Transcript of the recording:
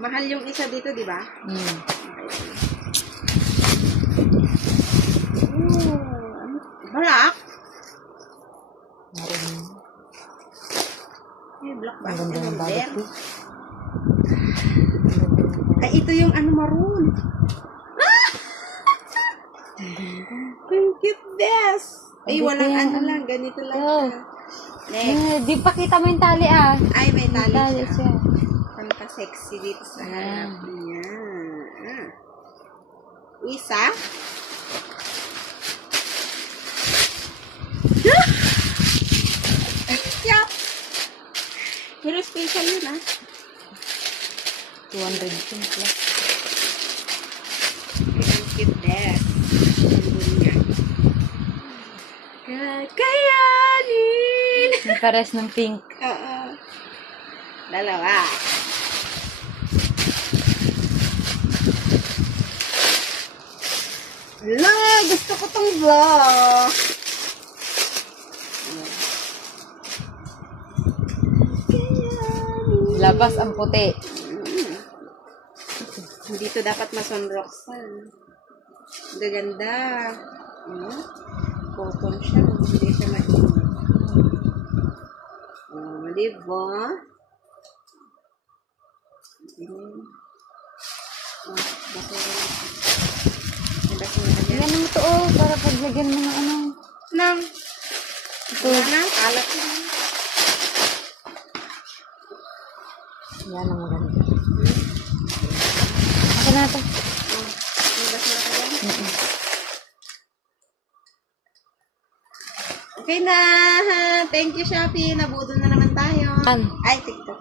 Mahal yung isa dito, di ba? Black? Black ba? Ang ganda ng bagat ko. Ay, ito yung ano, maroon. Ang cute this. Ay, walang ano lang. Ganito lang siya. Next. Di pa kita mo yung tali Ay, may tali siya. siya. Pagka-sexy dito sa harap. Ayan. Isa. Yup. Pero special yun, 200 yun plus. Ang cute this. Ang niya. Kakayanin. Yung pares ng pink. Oo. Dalawa. Hala, gusto ko tong vlog. Labas ang puti. Dito dapat masunroksan. Gaganda. Cotton siya. Hindi siya mainit. Diba? Yan mo to para paglagyan mo ng ano. Nang. Ito na. Kalat na. Yan ang maganda. Ako na ito. Okay na. Thank you, Shopee. Nabudol na naman tayo. Ay, TikTok.